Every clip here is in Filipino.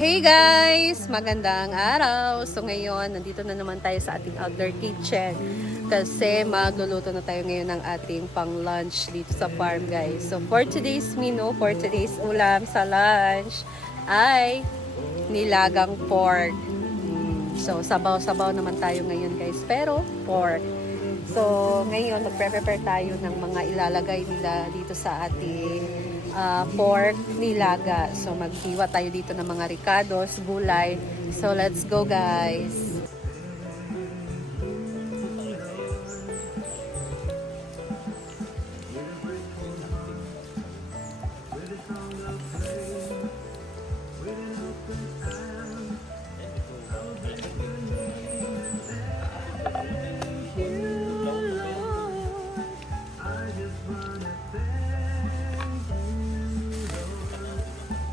Hey guys! Magandang araw! So ngayon, nandito na naman tayo sa ating outdoor kitchen kasi magluluto na tayo ngayon ng ating pang lunch dito sa farm guys. So for today's menu, for today's ulam sa lunch ay nilagang pork. So sabaw-sabaw naman tayo ngayon guys, pero pork. So ngayon, magpre-prepare tayo ng mga ilalagay nila dito sa ating pork nilaga. So maghiwa tayo dito ng mga ricados, gulay. So let's go guys.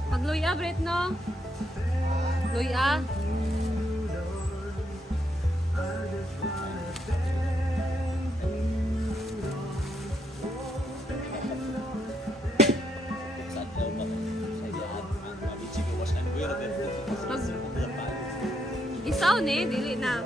Magluya, Bret, no? Luya. Isaw ni, dili na.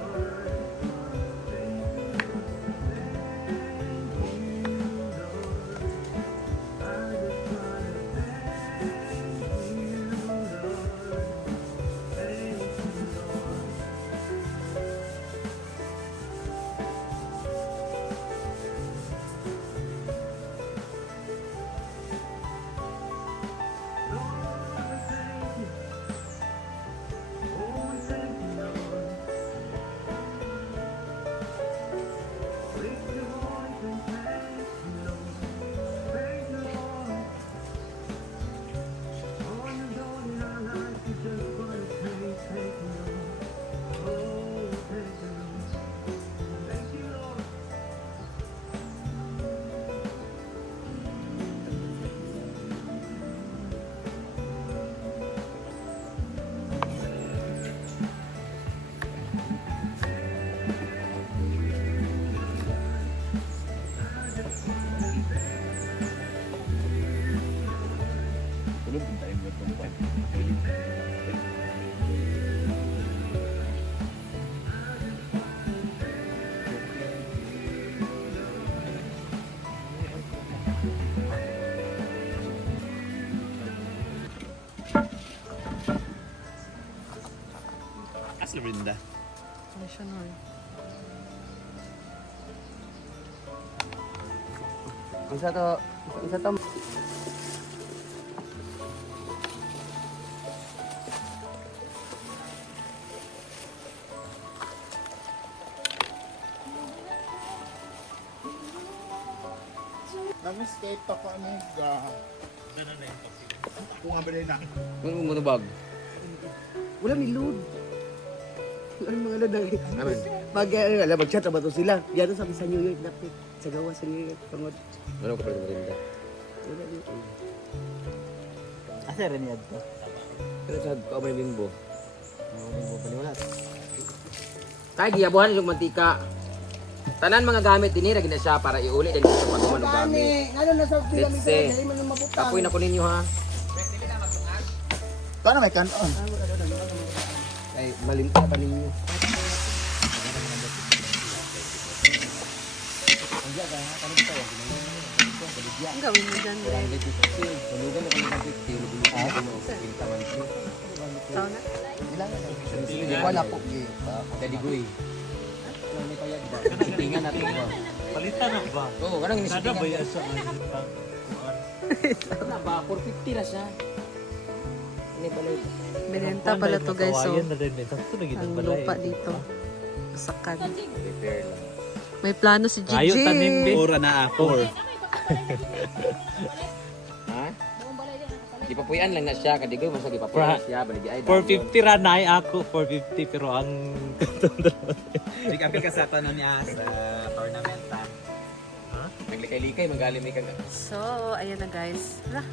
Rinda. Isa to. Nag-skate pa kami ga. Kung nga bilhin na. Ano mo bag? Wala may load. Ano mga ladang Amen. mag-chat ba to sila? Diyan sa sa New York dapat sa gawa sa New York pangod. Ano ka pala rinda? Wala dito. Asa rin yan to? Ano sa kaumay bimbo? Maraming po paniwalat. Kaya giyabuhan yung mantika. Tanan mga gamit dinira gina siya para iuli din sa pagkuman ng gamit. Ano na sa Let's pyramid say, dahil man maputang. Kapoy na ko ninyo ha. Kano may kanon? Ay malimta pa ninyo. Ang gawin mo dyan, Bret? Tulugan na kami ng 50. Lubulugan na kami ng 50. Tao na? Hindi ko alam po. Kadigoy. Sitingan natin ba? Palitan na ba? Oo, kanang Kada nisitingan. ba yan sa Ano ba? 450 na siya. Ini balay. Binenta pala to guys. So, Kawayan na rin. Sakto na ang ginang balay. lupa dito. Sakan. Repair lang. May plano si Gigi. Kayo tanim din. Ora na ako. Ha? Di pa puyan lang na siya. Kadigoy, masa di pa puyan na siya. Baligi ay. 450 ra na ay ako. 450 pero ang Di kapil ka sa tanong niya sa tournament ha. Naglikay-likay, magaling may kag... So, ayan na guys. Hala.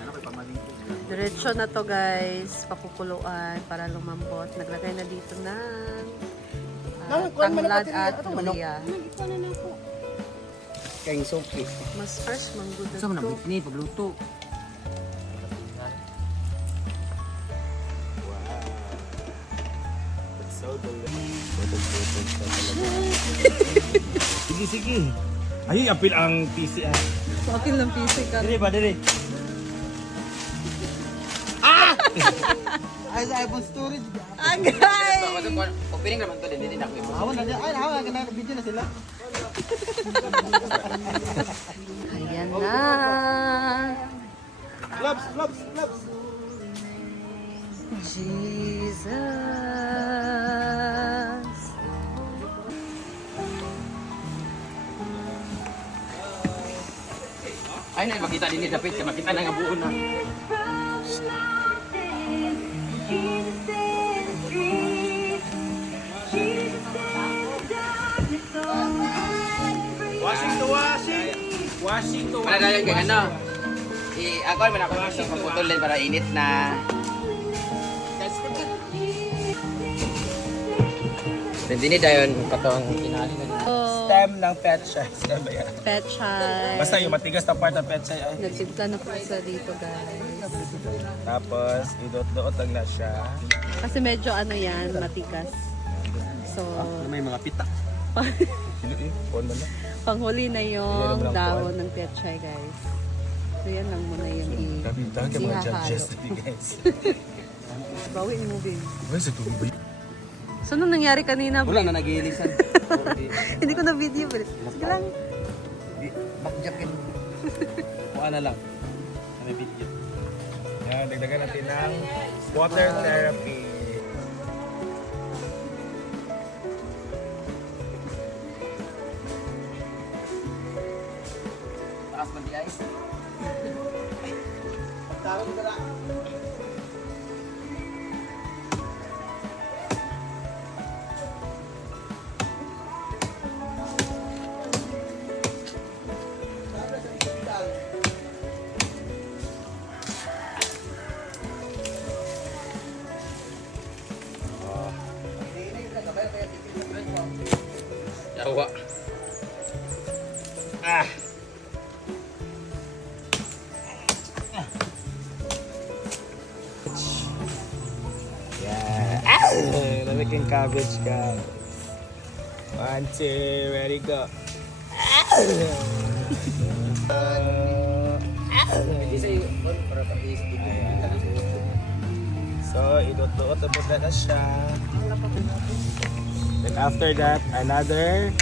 Ano kay pamaligo? Diretso na to guys. Pakukuluan para lumambot. Naglagay na dito ng tanglad at luya. Kaing soki. Mas fresh, manggod na Saan mo to. nabit ni pagluto? Sige, sige. Ay, apil ang PC ah. Sa akin lang PC ka. Dire ba, dire? Ay, sa iPhone storage. Agay! Opening naman to din, hindi na ako imo. Awan na dyan. Ay, awan na video na sila. Ayan na. Gloves, gloves, gloves. Jesus. Ay na makita din ni David, makita na nga buo na. Washing to washing. Washing to Para dayon kay ano. Ako man ako sa pagputol din para init na. Hindi dayon katong kinali na. Oh, Stem ng petchay. Stem ba yan? petchay. Basta yung matigas na part ng petchay ay. Nagsimta na po sa dito, guys. Tapos, idot-doot lang na siya. Kasi medyo ano yan, matigas. So, May mga pita. Sino eh? Phone mo na. panghuli na Yan yung naman ang dahon ng petchay, guys. So, yan lang muna yung Dami kayo mga ihahalo. judges today, guys. Bawi ni mo, babe. Ay, sa tubig. So, anong nangyari kanina? Wala na nag-iilisan. Hindi ko na video, pero sige lang. Bakjakin. Kuha na lang. May video. Yan, dagdagan natin ng water therapy. Taas man di ay. Yawa. Ah! Yeah. Lamig yung cabbage ka. 1, 2, ready, go. Hindi sa iyo para tapis. So, idot-doot na siya. Then after that, another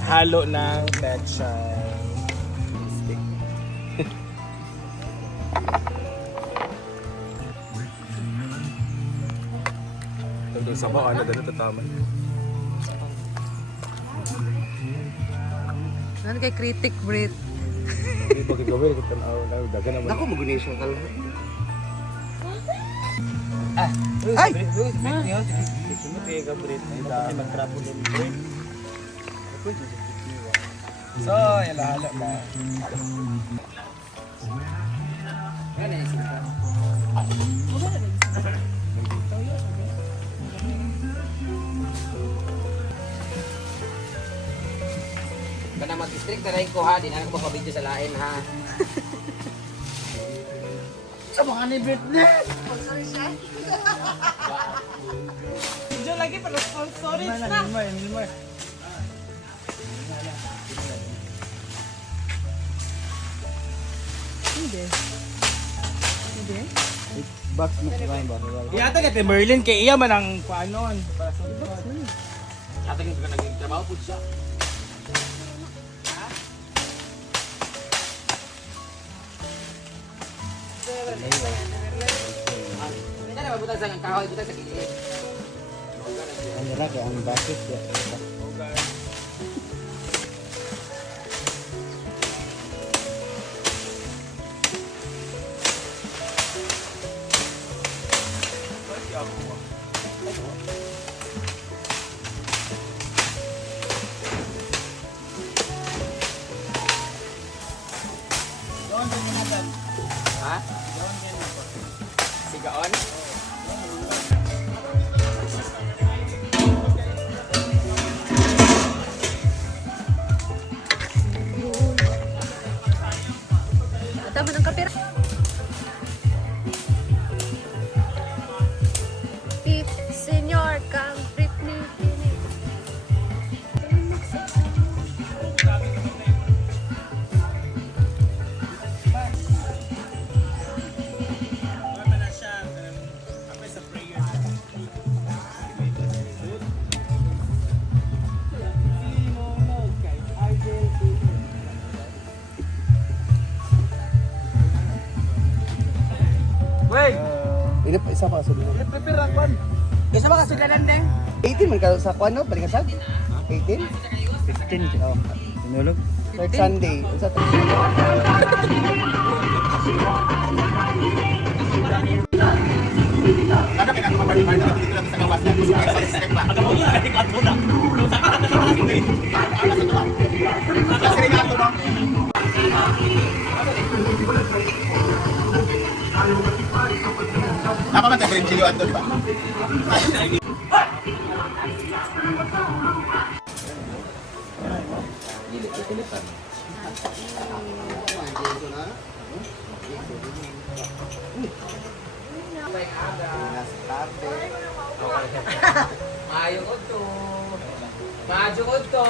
halo ng petchay. Stick. Tungkol sa ba, ano ganun tataman? Ano kay critic, Brit? Hindi ba gagawin? Dagan naman. Ako magunin siya kalma. Ay! Sumutay ka, Brit. Ay, magtrapo din, Brit. So, ilahalo na. Ano yung simpa? Kana mag-strict na rin ko ha, di na ako makabidyo sa lain ha. Sa mga ni Britney. Hindi. Hindi? Box mo sa ba? Iyata ka, Merlin, kay iya man ang paanon. Ate ko ka nagtrabaho po siya. Hindi na mabutang sa kahoy, butang sa gilid. Ang nira kaya ang bakit. Ha? Sigaon? Tama ng kapira. If senyor Wait! Ini pa isa pa sa dulo. Prepare kwan. Isa ba kasudanan din? 18 man ka sa kwan no, balik ka sa 18. 15 oh. Tinulog. Like Sunday. Unsa ta? Apa man tayo yung chili ato, di ba? Gili ko tilipan. Mayo ko to. Majo ko to.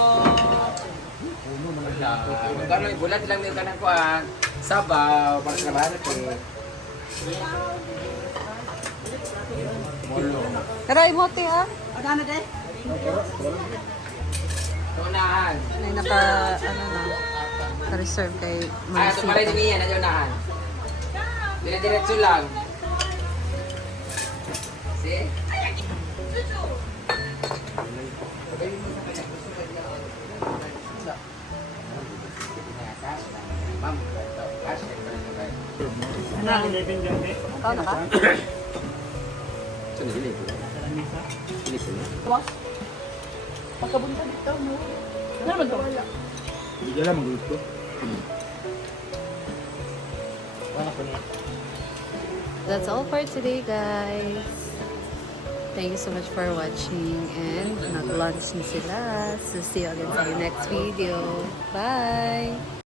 Magkano bulat lang nito kanang kuan. Sabaw para sa rante. Molo. Tara, imote ha. Unahan. May naka, ano na, naka-reserve kay Ay, ito pala Manisita. din yan, nandiyo unahan. Dire-diretso lang. See? Ma'am, cash Ikaw na ka? Saan sila ito? Sila ito. Hindi lang magluto. That's all for today, guys. Thank you so much for watching and nag-lunch na sila. So see you again sa next video. Bye!